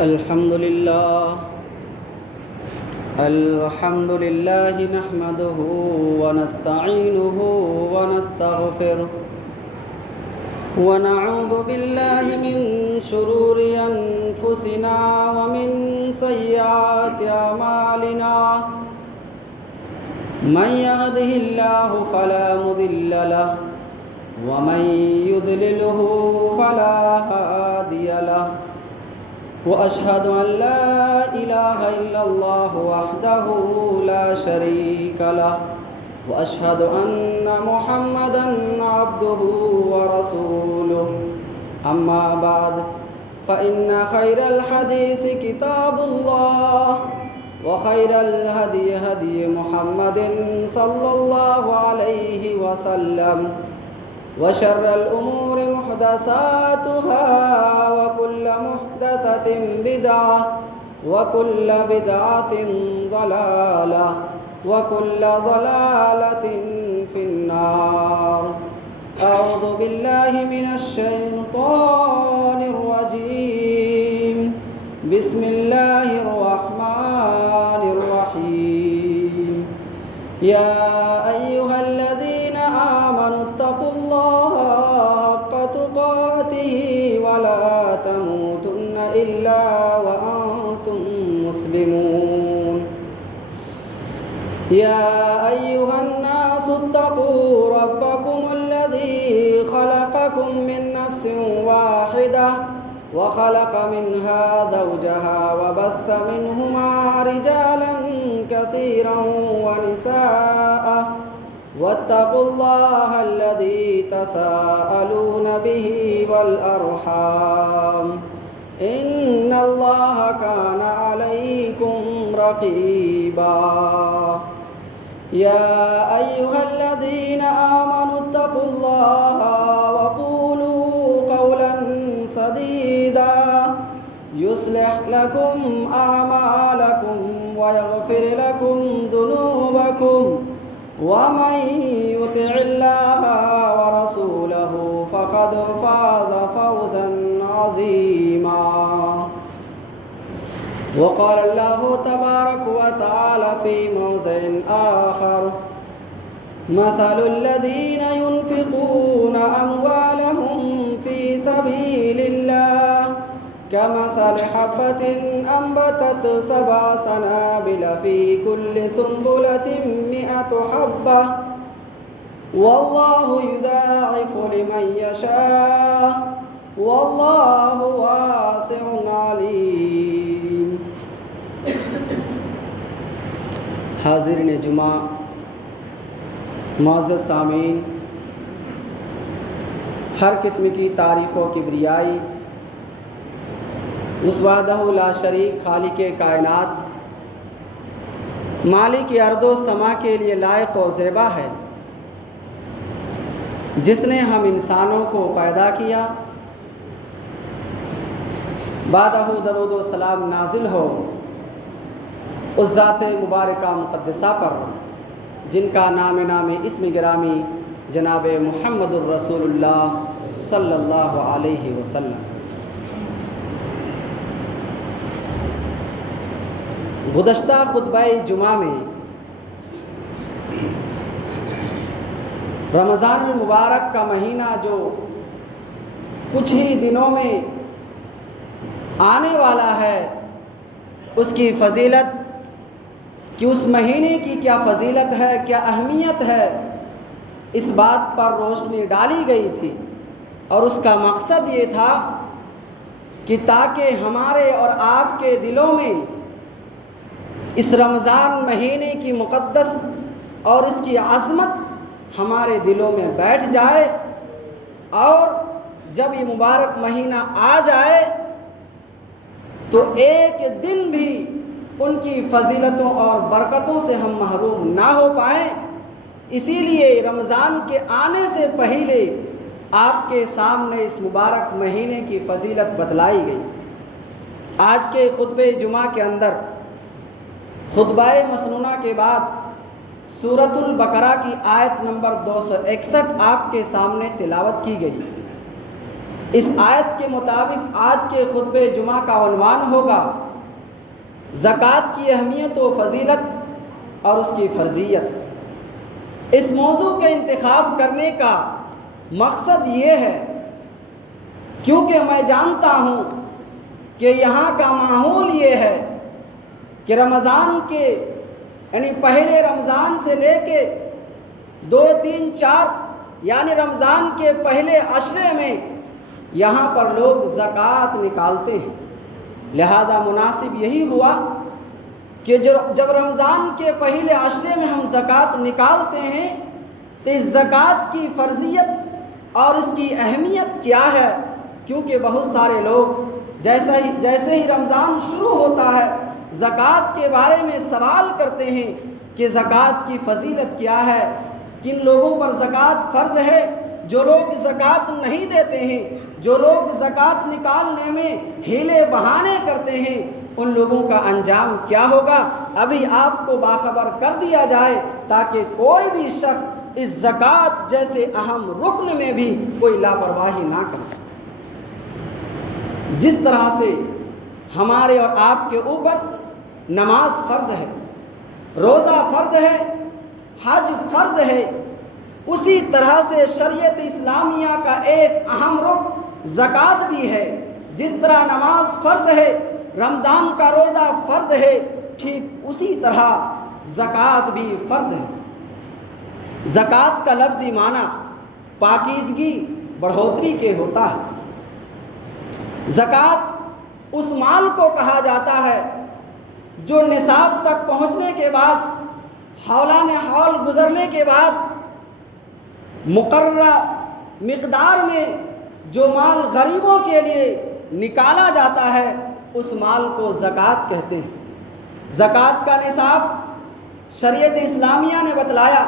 الحمد لله نحمده ونستعينه ونستغفره ونعوذ بالله من شرور أنفسنا ومن سيئات أعمالنا من يهده الله فلا مضل له ومن يضلله فلا هادي له وأشهد أن لا إله إلا الله وحده لا شريك له وأشهد أن محمدًا عبده ورسوله أما بعد فإن خير الحديث كتاب الله وخير الهدي هدي محمد صلى الله عليه وسلم وشر الأمور محدثاتها وكل محدثة بدعة وكل بدعة ضلالة وكل ضلالة في النار. أعوذ بالله من الشيطان الرجيم. بسم الله الرحمن الرحيم. يا أيها الذين آمنوا اتقوا الله حق تقاته ولا تموتن إلا وأنتم مسلمون. يا أيها الناس اتقوا ربكم الذي خلقكم من نفس واحدة وخلق منها زوجها وبث منهما رجالا كثيرا ونساء واتقوا الله الذي تساءلون به والأرحام إن الله كان عليكم رقيبا. يا أيها الذين آمنوا اتقوا الله وقولوا قولا سديدا يصلح لكم أعمالكم ويغفر لكم ذنوبكم ومن يطع الله ورسوله فقد فاز فوزا عظيما. وقال الله تبارك وتعالى في موضع آخر: مثل الذين ينفقون أموالهم في سبيل الله كمثل حبة أنبتت 7 سنابل في كل سنبلة 100 حبة والله يضاعف لمن يشاء والله واسع عليم. حاضرین جمعہ، معزز سامعین، ہر قسم کی تعریف و کبریائی اس وحدہ لا شریک خالق کائنات مالک ارض و سما کے لیے لائق و زیبا ہے، جس نے ہم انسانوں کو پیدا کیا. بعدہ درود و سلام نازل ہو اس ذات مبارکہ مقدسہ پر جن کا نام اسم گرامی جناب محمد الرسول اللہ صلی اللہ علیہ وسلم. گزشتہ خطبہ جمعہ میں رمضان المبارک کا مہینہ جو کچھ ہی دنوں میں آنے والا ہے اس کی فضیلت، کہ اس مہینے کی کیا فضیلت ہے، کیا اہمیت ہے، اس بات پر روشنی ڈالی گئی تھی. اور اس کا مقصد یہ تھا کہ تاکہ ہمارے اور آپ کے دلوں میں اس رمضان مہینے کی مقدس اور اس کی عظمت ہمارے دلوں میں بیٹھ جائے، اور جب یہ مبارک مہینہ آ جائے تو ایک دن بھی ان کی فضیلتوں اور برکتوں سے ہم محروم نہ ہو پائیں. اسی لیے رمضان کے آنے سے پہلے آپ کے سامنے اس مبارک مہینے کی فضیلت بتلائی گئی. آج کے خطبہ جمعہ کے اندر خطبہ مسنونہ کے بعد سورۃ البقرہ کی آیت نمبر 261 آپ کے سامنے تلاوت کی گئی. اس آیت کے مطابق آج کے خطبہ جمعہ کا عنوان ہوگا زکوٰۃ کی اہمیت و فضیلت اور اس کی فرضیت۔ اس موضوع کے انتخاب کرنے کا مقصد یہ ہے کیونکہ میں جانتا ہوں کہ یہاں کا ماحول یہ ہے کہ رمضان کے یعنی پہلے رمضان سے لے کے 2 3 4 یعنی رمضان کے پہلے عشرے میں یہاں پر لوگ زکوٰۃ نکالتے ہیں، لہذا مناسب یہی ہوا کہ جب رمضان کے پہلے عشرے میں ہم زکوٰۃ نکالتے ہیں تو اس زکوٰۃ کی فرضیت اور اس کی اہمیت کیا ہے، کیونکہ بہت سارے لوگ جیسے ہی رمضان شروع ہوتا ہے زکوٰۃ کے بارے میں سوال کرتے ہیں کہ زکوٰۃ کی فضیلت کیا ہے، کن لوگوں پر زکوٰۃ فرض ہے، جو لوگ زکوٰۃ نہیں دیتے ہیں، جو لوگ زکوٰۃ نکالنے میں ہیلے بہانے کرتے ہیں، ان لوگوں کا انجام کیا ہوگا۔ ابھی آپ کو باخبر کر دیا جائے تاکہ کوئی بھی شخص اس زکوٰۃ جیسے اہم رکن میں بھی کوئی لاپرواہی نہ کرے۔ جس طرح سے ہمارے اور آپ کے اوپر نماز فرض ہے، روزہ فرض ہے، حج فرض ہے، اسی طرح سے شریعت اسلامیہ کا ایک اہم رکن زکوٰۃ بھی ہے۔ جس طرح نماز فرض ہے، رمضان کا روزہ فرض ہے، ٹھیک اسی طرح زکوٰۃ بھی فرض ہے۔ زکوٰۃ کا لفظی معنی پاکیزگی بڑھوتری کے ہوتا ہے۔ زکوٰۃ اس مال کو کہا جاتا ہے جو نصاب تک پہنچنے کے بعد، حولان حول گزرنے کے بعد مقررہ مقدار میں جو مال غریبوں کے لیے نکالا جاتا ہے اس مال کو زکوٰۃ کہتے ہیں۔ زکوٰۃ کا نصاب شریعت اسلامیہ نے بتلایا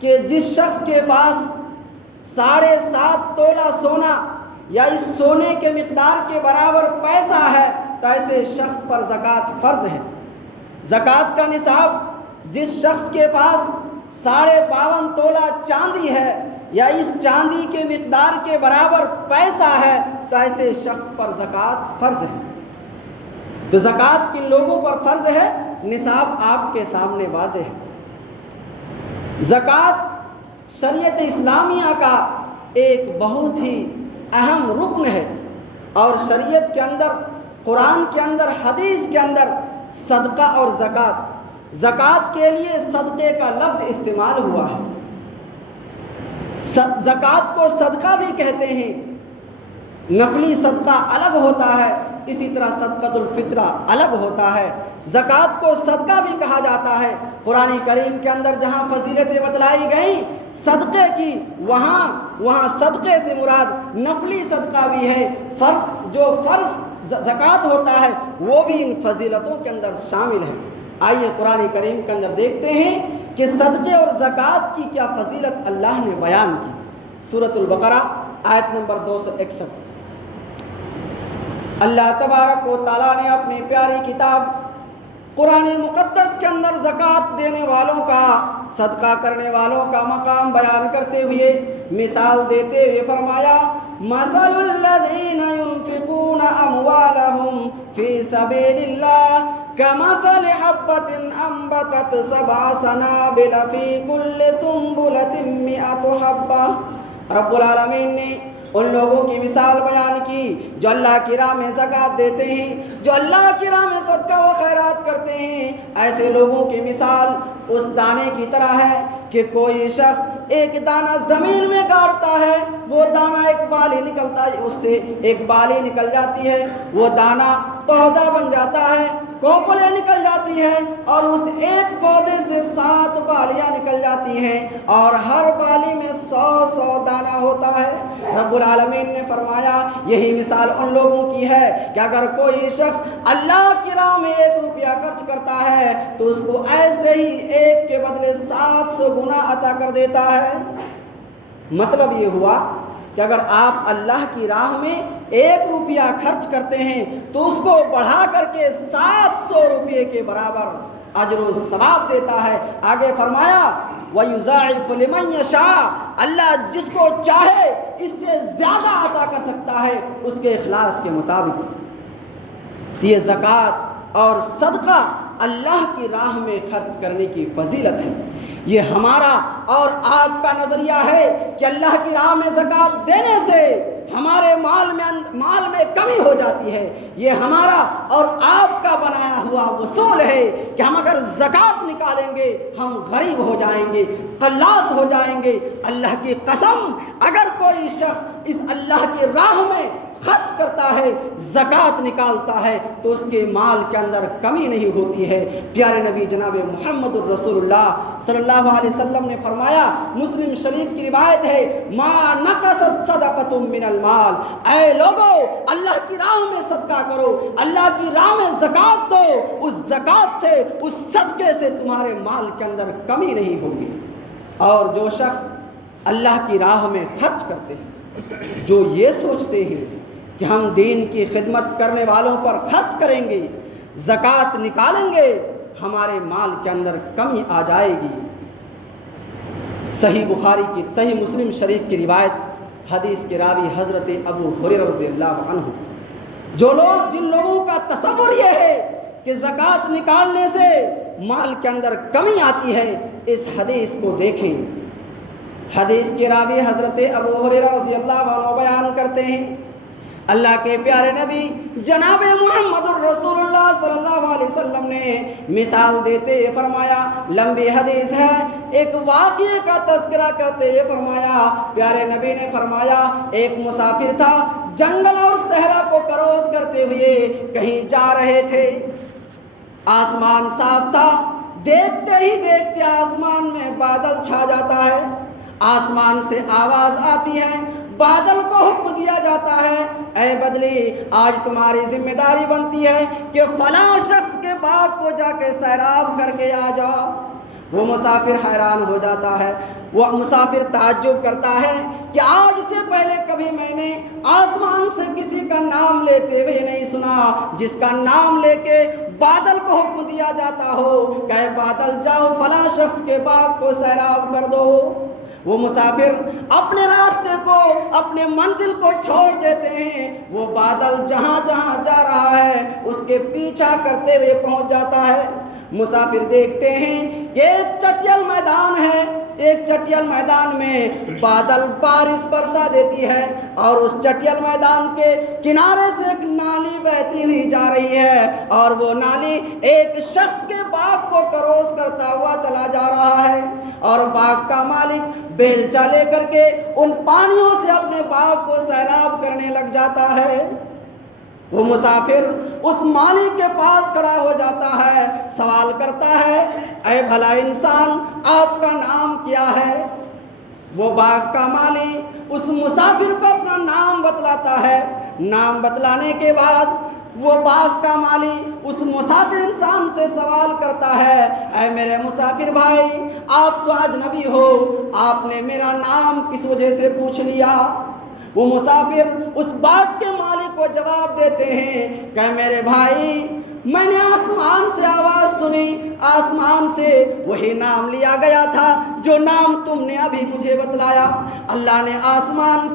کہ جس شخص کے پاس 7.5 تولہ سونا یا اس سونے کے مقدار کے برابر پیسہ ہے تو ایسے شخص پر زکوٰۃ فرض ہے۔ زکوٰۃ کا نصاب جس شخص کے پاس 52.5 تولہ چاندی ہے یا اس چاندی کے مقدار کے برابر پیسہ ہے تو ایسے شخص پر زکوٰۃ فرض ہے۔ تو زکوٰۃ کن لوگوں پر فرض ہے؟ نصاب آپ کے سامنے واضح ہے۔ زکوٰۃ شریعت اسلامیہ کا ایک بہت ہی اہم رکن ہے، اور شریعت کے اندر، قرآن کے اندر، حدیث کے اندر صدقہ اور زکوٰۃ کے لیے صدقے کا لفظ استعمال ہوا ہے۔ زکوٰۃ کو صدقہ بھی کہتے ہیں، نفلی صدقہ الگ ہوتا ہے، اسی طرح صدقۃ الفطرہ الگ ہوتا ہے۔ زکوٰۃ کو صدقہ بھی کہا جاتا ہے۔ قرآن کریم کے اندر جہاں فضیلتیں بتلائی گئیں صدقے کی، وہاں صدقے سے مراد نفلی صدقہ بھی ہے، جو فرض زکوٰۃ ہوتا ہے وہ بھی ان فضیلتوں کے اندر شامل ہے۔ آئیے قرآن کریم کے اندر دیکھتے ہیں کہ صدقے اور زکوٰۃ کی کیا فضیلت اللہ نے بیان کی۔ سورۃ البقرہ آیت نمبر 261۔ اللہ تبارک و تعالیٰ نے اپنی پیاری کتاب قرآن مقدس کے اندر زکوٰۃ دینے والوں کا، صدقہ کرنے والوں کا مقام بیان کرتے ہوئے، مثال دیتے ہوئے فرمایا: مثل الذین ينفقون اموالهم فی سبیل اللہ کمثل حبۃ انبتت 7 سنابل فی کل سنبلۃ 100 حبۃ۔ رب العالمین نے ان لوگوں کی مثال بیان کی جو اللہ کی راہ میں زکوٰۃ دیتے ہیں، جو اللہ کی راہ میں صدقہ و خیرات کرتے ہیں۔ ایسے لوگوں کی مثال اس دانے کی طرح ہے کہ کوئی شخص ایک دانہ زمین میں گاڑتا ہے، وہ دانہ ایک بالی نکلتا ہے، اس سے ایک بالی نکل جاتی ہے، وہ دانہ پودا بن جاتا ہے، کوپلیں نکل جاتی ہیں، اور اس ایک پودے سے 7 بالیاں نکل جاتی ہیں، اور ہر بالی میں 100 دانہ ہوتا ہے۔ رب العالمین نے فرمایا یہی مثال ان لوگوں کی ہے کہ اگر کوئی شخص اللہ کی راہ میں 1 روپیہ خرچ کرتا ہے تو اس کو ایسے ہی 1 کے بدلے 700 گنا عطا کر دیتا ہے۔ مطلب یہ ہوا کہ اگر آپ اللہ کی راہ میں 1 روپیہ خرچ کرتے ہیں تو اس کو بڑھا کر کے 700 روپے کے برابر اجر و ثواب دیتا ہے۔ آگے فرمایا وَيُضَاعِفُ لِمَن يَشَاءُ، اللہ جس کو چاہے اس سے زیادہ عطا کر سکتا ہے اس کے اخلاص کے مطابق۔ یہ زکوٰۃ اور صدقہ اللہ کی راہ میں خرچ کرنے کی فضیلت ہے۔ یہ ہمارا اور آپ کا نظریہ ہے کہ اللہ کی راہ میں زکوٰۃ دینے سے ہمارے مال میں کمی ہو جاتی ہے۔ یہ ہمارا اور آپ کا بنایا ہوا اصول ہے کہ ہم اگر زکوٰۃ نکالیں گے ہم غریب ہو جائیں گے، قلاص ہو جائیں گے۔ اللہ کی قسم، اگر کوئی شخص اس اللہ کی راہ میں خرچ کرتا ہے، زکوٰۃ نکالتا ہے تو اس کے مال کے اندر کمی نہیں ہوتی ہے۔ پیارے نبی جناب محمد الرسول اللہ صلی اللہ علیہ وسلم نے فرمایا، مسلم شریف کی روایت ہے، ما نقصت صدقۃ من المال، اے لوگو اللہ کی راہ میں صدقہ کرو، اللہ کی راہ میں زکوٰۃ دو، اس زکوٰۃ سے، اس صدقے سے تمہارے مال کے اندر کمی نہیں ہوگی۔ اور جو شخص اللہ کی راہ میں خرچ کرتے ہیں، جو یہ سوچتے ہیں کہ ہم دین کی خدمت کرنے والوں پر خرچ کریں گے، زکوٰۃ نکالیں گے، ہمارے مال کے اندر کمی آ جائے گی۔ صحیح مسلم شریف کی روایت، حدیث کے راوی حضرت ابو ہریرہ رضی اللہ عنہ۔ جن لوگوں کا تصور یہ ہے کہ زکوٰۃ نکالنے سے مال کے اندر کمی آتی ہے، اس حدیث کو دیکھیں۔ حدیث کے راوی حضرت ابو ہریرہ رضی اللہ عنہ بیان کرتے ہیں، اللہ کے پیارے نبی جناب محمد الرسول اللہ صلی اللہ علیہ وسلم نے مثال دیتے فرمایا، لمبی حدیث ہے، ایک واقعے کا تذکرہ کرتے ہوئے فرمایا، پیارے نبی نے فرمایا ایک مسافر تھا، جنگل اور صحرا کو کراس کرتے ہوئے کہیں جا رہے تھے، آسمان صاف تھا، دیکھتے ہی دیکھتے آسمان میں بادل چھا جاتا ہے، آسمان سے آواز آتی ہے، بادل کو حکم دیا جاتا ہے، اے بدلی آج تمہاری ذمہ داری بنتی ہے کہ فلاں شخص کے باغ کو جا کے سیراب کر کے آ جا۔ وہ مسافر حیران ہو جاتا ہے، وہ مسافر تعجب کرتا ہے کہ آج سے پہلے کبھی میں نے آسمان سے کسی کا نام لیتے ہوئے نہیں سنا جس کا نام لے کے بادل کو حکم دیا جاتا ہو کہ اے بادل جاؤ فلاں شخص کے باغ کو سیراب کر دو۔ وہ مسافر اپنے راستے کو، اپنے منزل کو چھوڑ دیتے ہیں، وہ بادل جہاں جہاں جا رہا ہے اس کے پیچھا کرتے ہوئے پہنچ جاتا ہے۔ مسافر دیکھتے ہیں کہ ایک چٹیل میدان ہے، ایک چٹیل میدان میں بادل بارش برسا دیتی ہے اور اس چٹیل میدان کے کنارے سے ایک نالی بہتی ہوئی جا رہی ہے اور وہ نالی ایک شخص کے باغ کو کراس کرتا ہوا چلا جا رہا ہے اور باغ کا مالک بیلچا لے کر کے ان پانیوں سے اپنے باغ کو سیراب کرنے لگ جاتا ہے۔ وہ مسافر اس مالک کے پاس کھڑا ہو جاتا ہے، سوال کرتا ہے، اے بھلا انسان آپ کا نام کیا ہے؟ وہ باغ کا مالی اس مسافر کو اپنا نام بتلاتا ہے۔ نام بتلانے کے بعد وہ باغ کا مالی اس مسافر انسان سے سوال کرتا ہے، اے میرے مسافر بھائی آپ تو اجنبی ہو، آپ نے میرا نام کس وجہ سے پوچھ لیا؟ وہ مسافر اس باغ کے مالک کو جواب دیتے ہیں کہ میرے بھائی میں نے آسمان سے آواز سنی، آسمان سے وہی نام لیا گیا تھا جو نام تم نے ابھی مجھے بتلایا۔ اللہ نے آسمان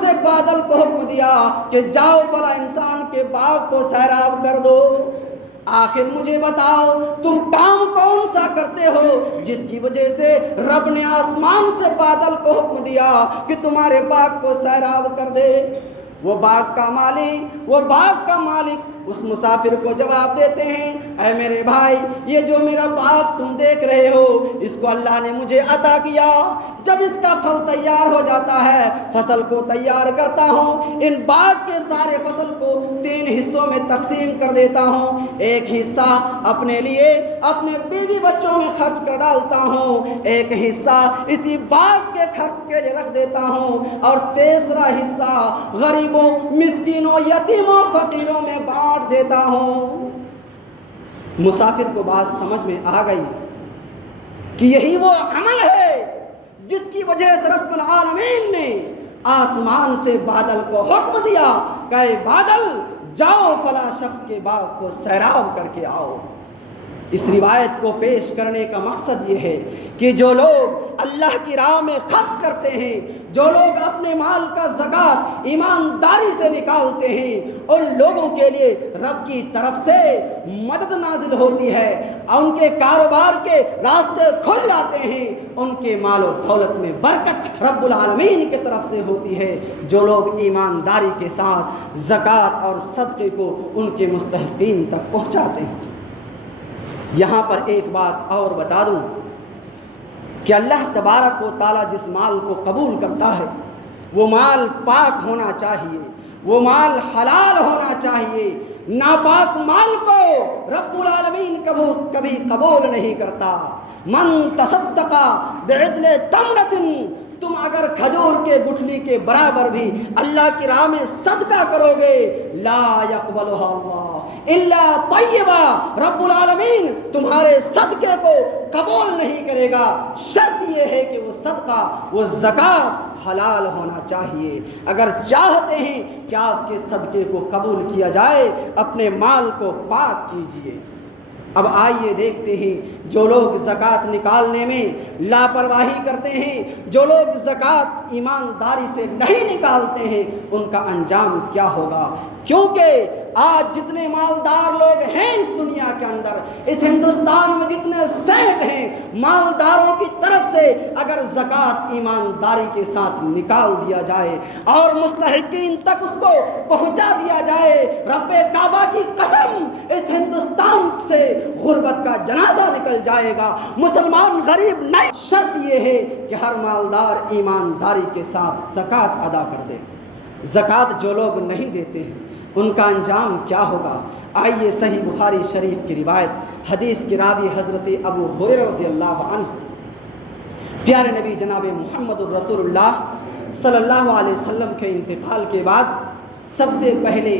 سے بادل کو حکم دیا کہ جاؤ فلاں انسان کے باغ کو سیراب کر دو۔ آخر مجھے بتاؤ تم کام کون سا کرتے ہو جس کی وجہ سے رب نے آسمان سے بادل کو حکم دیا کہ تمہارے باغ کو سیراب کر دے؟ وہ باغ کا مالک اس مسافر کو جواب دیتے ہیں، اے میرے بھائی یہ جو میرا باغ تم دیکھ رہے ہو اس کو اللہ نے مجھے عطا کیا، جب اس کا پھل تیار ہو جاتا ہے فصل کو تیار کرتا ہوں، ان باغ کے سارے فصل کو 3 حصوں میں تقسیم کر دیتا ہوں، ایک حصہ اپنے لیے اپنے بیوی بچوں میں خرچ کر ڈالتا ہوں، ایک حصہ اسی باغ کے خرچ کے لیے رکھ دیتا ہوں اور تیسرا حصہ غریبوں، مسکینوں، یتیموں، فقیروں میں بانٹ دیتا ہوں۔ مسافر کو بات سمجھ میں آ گئی کہ یہی وہ عمل ہے جس کی وجہ سے رب العالمین نے آسمان سے بادل کو حکم دیا کہ اے بادل جاؤ فلاں شخص کے باغ کو سیراب کر کے آؤ۔ اس روایت کو پیش کرنے کا مقصد یہ ہے کہ جو لوگ اللہ کی راہ میں خرچ کرتے ہیں، جو لوگ اپنے مال کا زکوٰۃ ایمانداری سے نکالتے ہیں، ان لوگوں کے لیے رب کی طرف سے مدد نازل ہوتی ہے، ان کے کاروبار کے راستے کھل جاتے ہیں، ان کے مال و دولت میں برکت رب العالمین کی طرف سے ہوتی ہے۔ جو لوگ ایمانداری کے ساتھ زکوٰۃ اور صدقے کو ان کے مستحقین تک پہنچاتے ہیں۔ یہاں پر ایک بات اور بتا دوں کہ اللہ تبارک و تعالیٰ جس مال کو قبول کرتا ہے وہ مال پاک ہونا چاہیے، وہ مال حلال ہونا چاہیے۔ ناپاک مال کو رب العالمین کبھی قبول نہیں کرتا۔ من تصدق بعدل تمرۃ، تم اگر کھجور کے گٹھلی کے برابر بھی اللہ کی راہ میں صدقہ کرو گے، لا یقبلها اللہ الا طیبا، رب العالمین تمہارے صدقے کو قبول نہیں کرے گا، شرط یہ ہے کہ وہ صدقہ، وہ زکوٰۃ حلال ہونا چاہیے۔ اگر چاہتے ہیں کہ آپ کے صدقے کو قبول کیا جائے، اپنے مال کو پاک کیجیے۔ اب آئیے دیکھتے ہیں جو لوگ زکوٰۃ نکالنے میں لاپرواہی کرتے ہیں، جو لوگ زکوٰۃ ایمانداری سے نہیں نکالتے ہیں، ان کا انجام کیا ہوگا۔ کیونکہ آج جتنے مالدار لوگ ہیں اس دنیا کے اندر، اس ہندوستان میں جتنے سینٹ ہیں، مالداروں کی طرف سے اگر زکوٰۃ ایمانداری کے ساتھ نکال دیا جائے اور مستحقین تک اس کو پہنچا دیا جائے، رب کعبہ کی قسم اس ہندوستان سے غربت کا جنازہ نکل جائے گا، مسلمان غریب نہیں۔ شرط یہ ہے کہ ہر مالدار ایمانداری کے ساتھ زکوٰۃ ادا کر دے۔ زکوٰۃ جو لوگ نہیں دیتے ہیں ان کا انجام کیا ہوگا۔ آئیے صحیح بخاری شریف کی روایت، حدیث کی راوی حضرت ابو ہریرہ رضی اللہ عنہ، پیارے نبی جناب محمد الرسول اللہ صلی اللہ علیہ وسلم کے انتقال کے بعد سب سے پہلے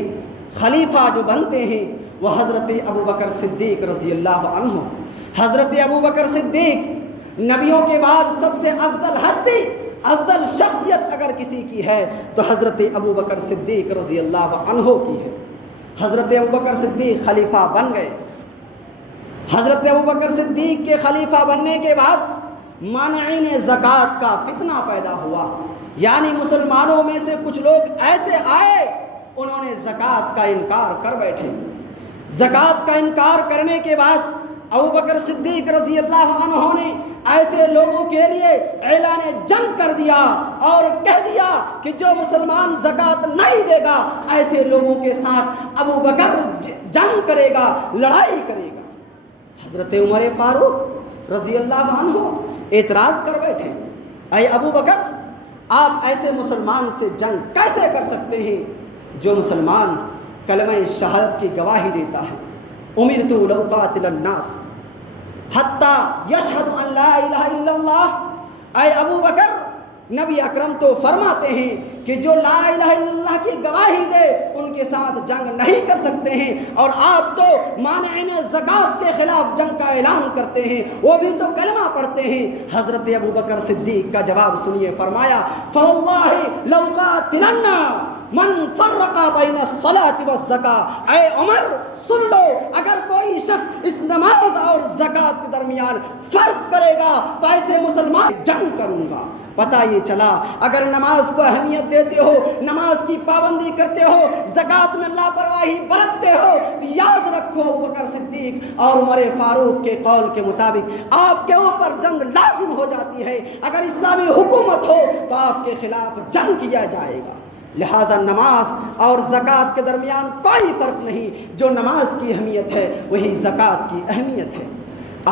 خلیفہ جو بنتے ہیں وہ حضرت ابو بکر صدیق رضی اللہ عنہ۔ حضرت ابو بکر صدیق نبیوں کے بعد سب سے افضل ہستی، افضل شخصیت اگر کسی کی ہے تو حضرت ابو بکر صدیق رضی اللہ عنہ کی ہے۔ حضرت ابو بکر صدیق خلیفہ بن گئے۔ حضرت ابو بکر صدیق کے خلیفہ بننے کے بعد مانعین زکوٰۃ کا فتنہ پیدا ہوا، یعنی مسلمانوں میں سے کچھ لوگ ایسے آئے انہوں نے زکوٰۃ کا انکار کر بیٹھے۔ زکوٰۃ کا انکار کرنے کے بعد ابو بکر صدیق رضی اللہ عنہ نے ایسے لوگوں کے لیے اعلان جنگ کر دیا اور کہہ دیا کہ جو مسلمان زکوٰۃ نہیں دے گا ایسے لوگوں کے ساتھ ابو بکر جنگ کرے گا، لڑائی کرے گا۔ حضرت عمر فاروق رضی اللہ عنہ اعتراض کر بیٹھے، اے ابو بکر آپ ایسے مسلمان سے جنگ کیسے کر سکتے ہیں جو مسلمان کلمہ شہادت کی گواہی دیتا ہے؟ امرت لأقاتل الناس حتی یشہد ان لا الہ الا اللہ۔ اے ابو بکر نبی اکرم تو فرماتے ہیں کہ جو لا الہ الا اللہ کی گواہی دے ان کے ساتھ جنگ نہیں کر سکتے ہیں، اور آپ تو مانعین زکوٰۃ کے خلاف جنگ کا اعلان کرتے ہیں، وہ بھی تو کلمہ پڑھتے ہیں۔ حضرت ابو بکر صدیق کا جواب سنیے، فرمایا فواللہ لأقاتلن من فرق بین الصلاۃ والزکاۃ۔ اے عمر سن لو، اگر کوئی شخص اس نماز اور زکوٰۃ کے درمیان فرق کرے گا تو ایسے مسلمان جنگ کروں گا۔ پتہ یہ چلا اگر نماز کو اہمیت دیتے ہو، نماز کی پابندی کرتے ہو، زکوٰۃ میں لاپرواہی برتتے ہو تو یاد رکھو ابوبکر صدیق اور عمر فاروق کے قول کے مطابق آپ کے اوپر جنگ لازم ہو جاتی ہے۔ اگر اسلامی حکومت ہو تو آپ کے خلاف جنگ کیا جائے گا۔ لہٰذا نماز اور زکوٰۃ کے درمیان کوئی فرق نہیں، جو نماز کی اہمیت ہے وہی زکوٰۃ کی اہمیت ہے۔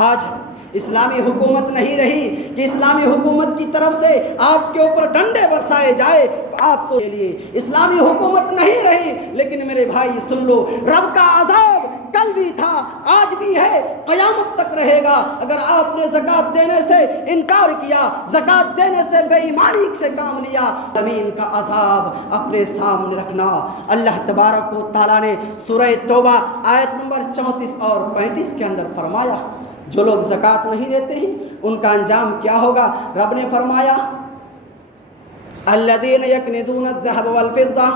آج اسلامی حکومت نہیں رہی کہ اسلامی حکومت کی طرف سے آپ کے اوپر ڈنڈے برسائے جائے، آپ کو لیے اسلامی حکومت نہیں رہی، لیکن میرے بھائی سن لو، رب کا عذاب کل بھی تھا، آج بھی ہے، قیامت تک رہے گا۔ اگر آپ نے زکوٰۃ دینے سے انکار کیا، زکوٰۃ دینے سے بے ایمانی سے کام لیا، زمین کا عذاب اپنے سامنے رکھنا۔ اللہ تبارک و تعالیٰ نے سورہ توبہ آیت نمبر 34 اور 35 کے اندر فرمایا جو لوگ زکوٰۃ نہیں دیتے ہیں ان کا انجام کیا ہوگا۔ رب نے فرمایا الذین یکنزون الذهب والفضة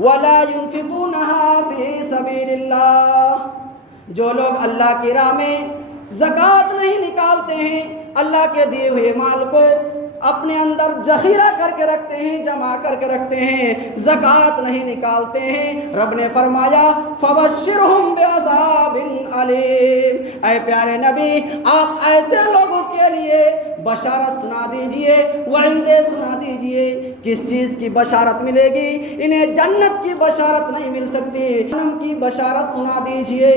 ولا ينفقونها فی سبیل اللہ، جو لوگ اللہ کی راہ میں زکوٰۃ نہیں نکالتے ہیں، اللہ کے دیے ہوئے مال کو اپنے اندر ذخیرہ کر کے رکھتے ہیں، جمع کر کے رکھتے ہیں، زکوٰۃ نہیں نکالتے ہیں، رب نے فرمایا فبشرہم بعذاب علیم، اے پیارے نبی آپ ایسے لوگوں کے لیے بشارت سنا دیجئے، وعیدیں سنا دیجئے۔ کس چیز کی بشارت ملے گی؟ انہیں جنت کی بشارت نہیں مل سکتی، جہنم کی بشارت سنا دیجئے۔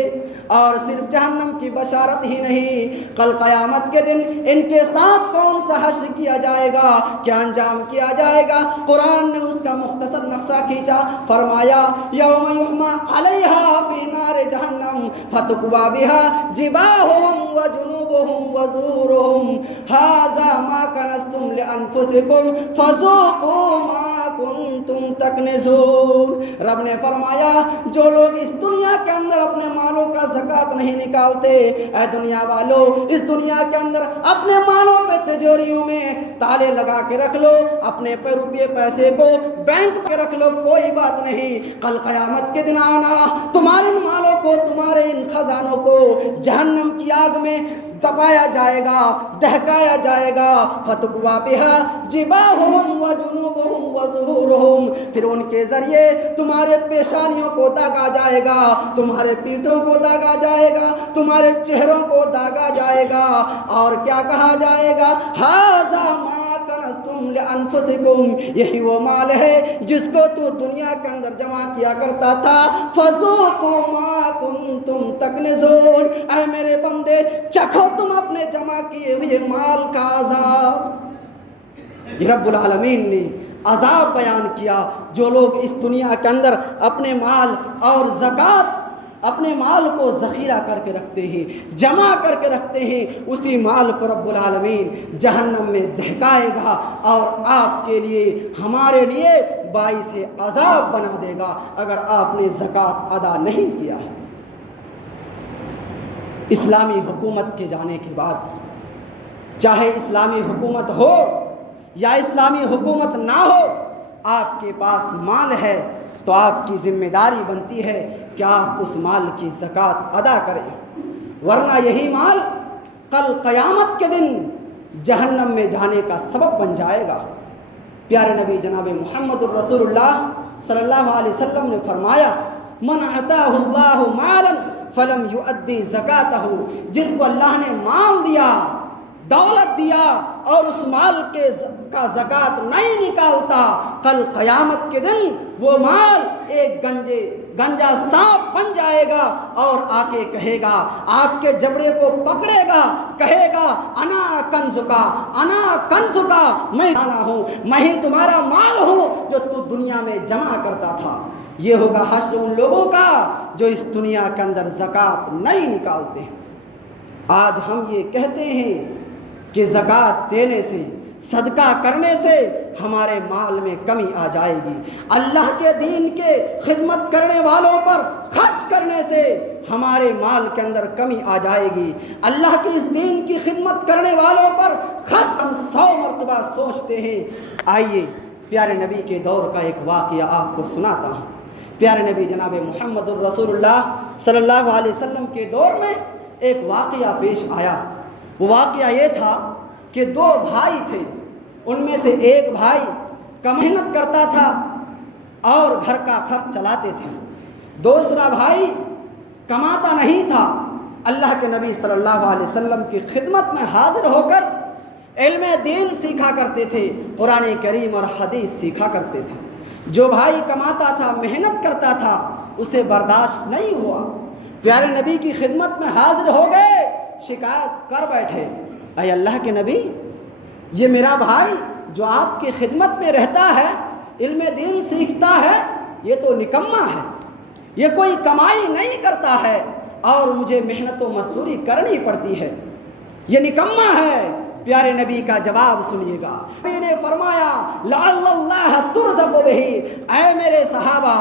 اور صرف جہنم کی بشارت ہی نہیں، کل قیامت کے دن ان کے ساتھ کون سا حشر کیا جائے گا، کیا انجام کیا جائے گا، قرآن نے اس کا مختصر نقشہ کھینچا، فرمایا یوم یحمى علیہا فی نار جہنم فتکوی بہا جباہہم وجنوبہم وظہورہم ھذا ما کنزتم لانفسکم فذوقوا ما کنتم تکنزون۔ رب نے فرمایا جو لوگ اس دنیا کے اندر اپنے مالوں کا زکوٰۃ نہیں نکالتے، اے دنیا والوں اس دنیا کے اندر اپنے مالوں پہ تجوریوں میں تالے لگا کے رکھ لو، اپنے روپے پیسے کو بینک پہ رکھ لو، کوئی بات نہیں، کل قیامت کے دن آنا تمہارے ان مالوں کو، تمہارے ان خزانوں کو جہنم کی آگ میں دبایا جائے گا، دہکایا جائے گا، فتکوی بہا جباہہم وجنوبہم وظہورہم، پھر ان کے ذریعے تمہارے پیشانیوں کو داغا جائے گا، تمہارے پیٹھوں کو داغا جائے گا، تمہارے چہروں کو داغا جائے گا، اور کیا کہا جائے گا، ھذا ما کنزتم لانفسکم، یہی وہ مال ہے جس کو تو دنیا کے اندر جمع کیا کرتا تھا، فذوقوا ما کنتم تکنزون، اے میرے بندے چکھو تم اپنے جمع کیے ہوئے مال کا عذاب۔ یہ رب العالمین نے عذاب بیان کیا جو لوگ اس دنیا کے اندر اپنے مال اور زکوٰۃ اپنے مال کو ذخیرہ کر کے رکھتے ہیں، جمع کر کے رکھتے ہیں، اسی مال کو رب العالمین جہنم میں دہکائے گا اور آپ کے لیے، ہمارے لیے باعث عذاب بنا دے گا اگر آپ نے زکوٰۃ ادا نہیں کیا۔ اسلامی حکومت کے جانے کے بعد، چاہے اسلامی حکومت ہو یا اسلامی حکومت نہ ہو، آپ کے پاس مال ہے تو آپ کی ذمہ داری بنتی ہے کہ آپ اس مال کی زکوٰۃ ادا کریں، ورنہ یہی مال کل قیامت کے دن جہنم میں جانے کا سبب بن جائے گا۔ پیارے نبی جناب محمد الرسول اللہ صلی اللہ علیہ وسلم نے فرمایا من عطاہ اللہ مالا فلم یؤدی زکاتہ، جس کو اللہ نے مال دیا، دولت دیا اور اس مال کا زکوٰۃ نہیں نکالتا، کل قیامت کے دن وہ مال ایک گنجا سانپ بن جائے گا اور آ کے کہے گا، آپ کے جبڑے کو پکڑے گا، کہے گا انا کنزکا، انا کنزکا، میں آنا ہوں، میں ہی تمہارا مال ہوں جو تو دنیا میں جمع کرتا تھا۔ یہ ہوگا حشر ان لوگوں کا جو اس دنیا کے اندر زکوٰۃ نہیں نکالتے ہیں۔ آج ہم یہ کہتے ہیں کہ زکوٰۃ دینے سے، صدقہ کرنے سے ہمارے مال میں کمی آ جائے گی، اللہ کے دین کے خدمت کرنے والوں پر خرچ کرنے سے ہمارے مال کے اندر کمی آ جائے گی، اللہ کے اس دین کی خدمت کرنے والوں پر خرچ ہم 100 مرتبہ سوچتے ہیں۔ آئیے پیارے نبی کے دور کا ایک واقعہ آپ کو سناتا ہوں۔ پیارے نبی جناب محمد الرسول اللہ صلی اللہ علیہ وسلم کے دور میں ایک واقعہ پیش آیا۔ وہ واقعہ یہ تھا کہ 2 بھائی تھے، ان میں سے ایک بھائی محنت کرتا تھا اور گھر کا خرچ چلاتے تھے، دوسرا بھائی کماتا نہیں تھا، اللہ کے نبی صلی اللہ علیہ وسلم کی خدمت میں حاضر ہو کر علم دین سیکھا کرتے تھے، قرآن کریم اور حدیث سیکھا کرتے تھے۔ جو بھائی کماتا تھا، محنت کرتا تھا، اسے برداشت نہیں ہوا، پیارے نبی کی خدمت میں حاضر ہو گئے، شکایت کر بیٹھے، اے اللہ کے نبی، یہ میرا بھائی جو آپ کی خدمت میں رہتا ہے، علم دین سیکھتا ہے، یہ تو نکما ہے، یہ کوئی کمائی نہیں کرتا ہے اور مجھے محنت و مزدوری کرنی پڑتی ہے، یہ نکما ہے۔ پیارے نبی کا جواب سنیے گا، نبی نے فرمایا لعل اللہ ترزق بہ، اے میرے صحابہ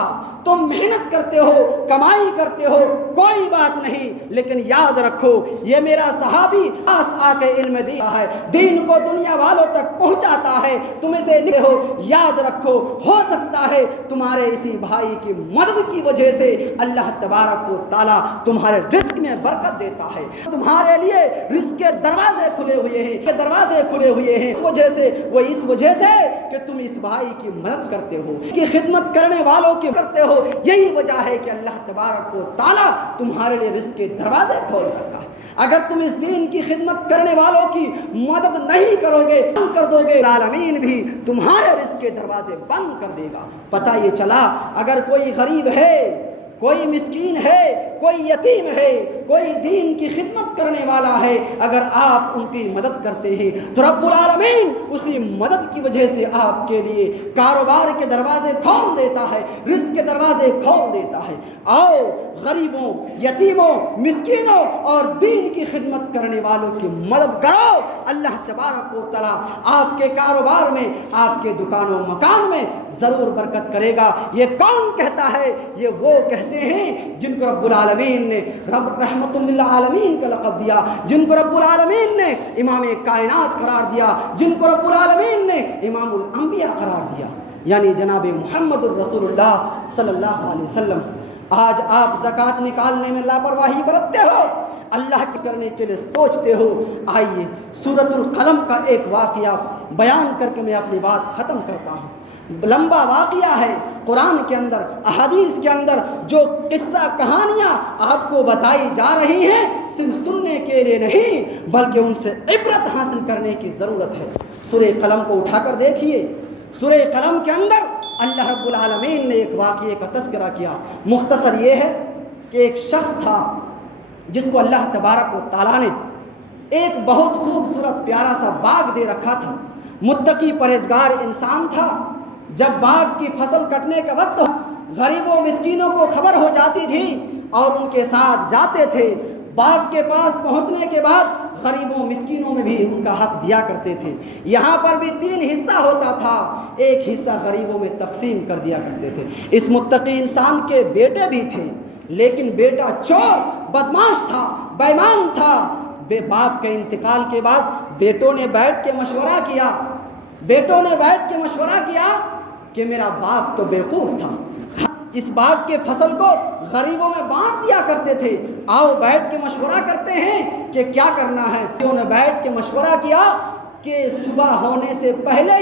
تم محنت کرتے ہو، کمائی کرتے ہو، کوئی بات نہیں، لیکن یاد رکھو یہ میرا صحابی پاس آ کے علم دیا ہے، دین کو دنیا والوں تک پہنچاتا ہے، تم اسے لکھتے ہو، یاد رکھو ہو سکتا ہے تمہارے اسی بھائی کی مدد کی وجہ سے اللہ تبارک و تعالیٰ تمہارے رزق میں برکت دیتا ہے، تمہارے لیے رزق کے دروازے کھلے ہوئے ہیں، دروازے کھلے ہوئے ہیں، اس وجہ سے کہ تم اس بھائی کی مدد کرتے ہو، کی خدمت کرنے والوں کی کرتے ہو، یہی وجہ ہے کہ اللہ تبارک و تعالیٰ تمہارے لیے رزق کے دروازے کھول کرتا ہے۔ اگر تم اس دین کی خدمت کرنے والوں کی مدد نہیں کرو گے، بند کر دو گے، العالمین بھی تمہارے رزق کے دروازے بند کر دے گا۔ پتہ یہ چلا اگر کوئی غریب ہے، کوئی مسکین ہے، کوئی یتیم ہے، کوئی دین کی خدمت کرنے والا ہے، اگر آپ ان کی مدد کرتے ہیں تو رب العالمین اسی مدد کی وجہ سے آپ کے لیے کاروبار کے دروازے کھول دیتا ہے، رزق کے دروازے کھول دیتا ہے۔ آؤ غریبوں، یتیموں، مسکینوں اور دین کی خدمت کرنے والوں کی مدد کرو، اللہ تبارک و تعالیٰ آپ کے کاروبار میں، آپ کے دکان و مکان میں ضرور برکت کرے گا۔ یہ کون کہتا ہے؟ یہ وہ کہتے ہیں جن کو رب العالمین نے رحمت للعالمین کا لقب دیا، جن کو رب العالمین نے امام کائنات قرار دیا، جن کو رب العالمین نے امام الانبیاء قرار دیا، یعنی جناب محمد الرسول اللہ صلی اللہ علیہ وسلم۔ آج آپ زکوٰۃ نکالنے میں لاپرواہی برتتے ہو، اللہ کے کرنے کے لیے سوچتے ہو۔ آئیے سورۃ القلم کا ایک واقعہ بیان کر کے میں اپنی بات ختم کرتا ہوں۔ لمبا واقعہ ہے، قرآن کے اندر، احادیث کے اندر جو قصہ کہانیاں آپ کو بتائی جا رہی ہیں صرف سننے کے لیے نہیں بلکہ ان سے عبرت حاصل کرنے کی ضرورت ہے۔ سورہ قلم کو اٹھا کر دیکھیے، سورہ قلم کے اندر اللہ رب العالمین نے ایک واقعے کا تذکرہ کیا۔ مختصر یہ ہے کہ ایک شخص تھا جس کو اللہ تبارک و تعالیٰ نے ایک بہت خوبصورت پیارا سا باغ دے رکھا تھا، متقی پرہیزگار انسان تھا۔ جب باغ کی فصل کٹنے کا وقت غریبوں مسکینوں کو خبر ہو جاتی تھی اور ان کے ساتھ جاتے تھے، باغ کے پاس پہنچنے کے بعد غریبوں مسکینوں میں بھی ان کا حق دیا کرتے تھے۔ یہاں پر بھی 3 حصہ ہوتا تھا، ایک حصہ غریبوں میں تقسیم کر دیا کرتے تھے۔ اس متقی انسان کے بیٹے بھی تھے، لیکن بیٹا چور بدماش تھا، بے ایمان تھا۔ باپ کے انتقال کے بعد بیٹوں نے بیٹھ کے مشورہ کیا کہ میرا باپ تو بیوقوف تھا، اس باغ کے فصل کو غریبوں میں بانٹ دیا کرتے تھے، آؤ بیٹھ کے مشورہ کرتے ہیں کہ کیا کرنا ہے۔ انہوں نے بیٹھ کے مشورہ کیا کہ صبح ہونے سے پہلے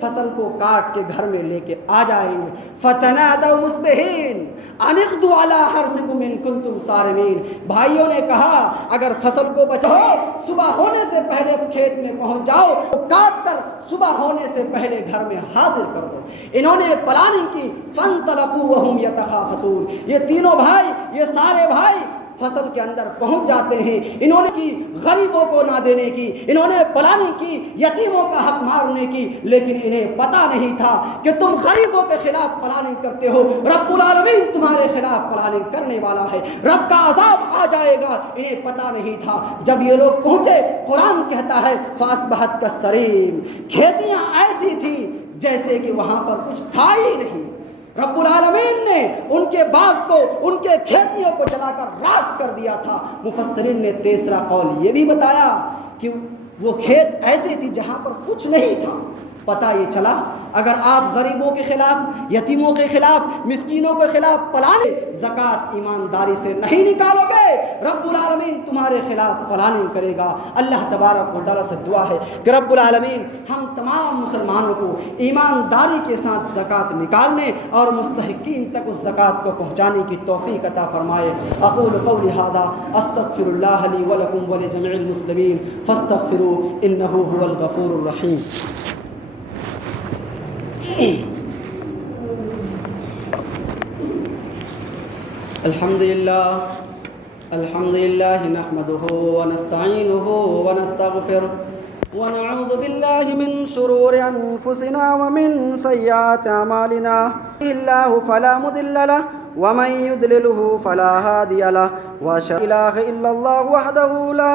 فصل کو کاٹ کے گھر میں لے کے آ جائیں گے۔ فَتَنَادَوْا مُصْبِحِينَ أَنِ اغْدُوا عَلَىٰ حَرْثِكُمْ إِن كُنتُمْ صَارِمِينَ۔ بھائیوں نے کہا اگر فصل کو بچاؤ صبح ہونے سے پہلے کھیت میں پہنچ جاؤ، تو کاٹ کر صبح ہونے سے پہلے گھر میں حاضر کر دو۔ انہوں نے پلاننگ کی، فَانْطَلَقُوا وَهُمْ يَتَخَافَتُونَ۔ یہ تینوں بھائی، یہ سارے بھائی فصل کے اندر پہنچ جاتے ہیں۔ انہوں نے کی غریبوں کو نہ دینے کی، انہوں نے پلاننگ کی یتیموں کا حق مارنے کی، لیکن انہیں پتہ نہیں تھا کہ تم غریبوں کے خلاف پلاننگ کرتے ہو، رب العالمین تمہارے خلاف پلاننگ کرنے والا ہے، رب کا عذاب آ جائے گا۔ انہیں پتہ نہیں تھا۔ جب یہ لوگ پہنچے، قرآن کہتا ہے فَأَصْبَحَتْ كَالصَّرِيمِ، کھیتیاں ایسی تھی جیسے کہ وہاں پر کچھ تھا ہی نہیں۔ رب العالمین نے ان کے باغ کو، ان کے کھیتیوں کو جلا کر راکھ کر دیا تھا۔ مفسرین نے تیسرا قول یہ بھی بتایا کہ وہ کھیت ایسی تھی جہاں پر کچھ نہیں تھا۔ پتہ یہ چلا اگر آپ غریبوں کے خلاف، یتیموں کے خلاف، مسکینوں کے خلاف پلاننگ، زکوٰۃ ایمانداری سے نہیں نکالو گے، رب العالمین تمہارے خلاف پلاننگ کرے گا۔ اللہ تبارک و تعالیٰ سے دعا ہے کہ رب العالمین ہم تمام مسلمانوں کو ایمانداری کے ساتھ زکوٰۃ نکالنے اور مستحقین تک اس زکوٰۃ کو پہنچانے کی توفیق عطا فرمائے۔ اقول قولی ھذا استغفر اللہ لی ولکم ولجمیع المسلمین فاستغفروہ انہ ھو الغفور الرحیم۔ الحمد للہ نحمده ونستعینه ونستغفره ونعوذ باللہ من شرور انفسنا ومن سیئات اعمالنا، اللہ فلا مضل له ومن يضلله فلا هادي له، واشهد ان لا اله الا الله وحده لا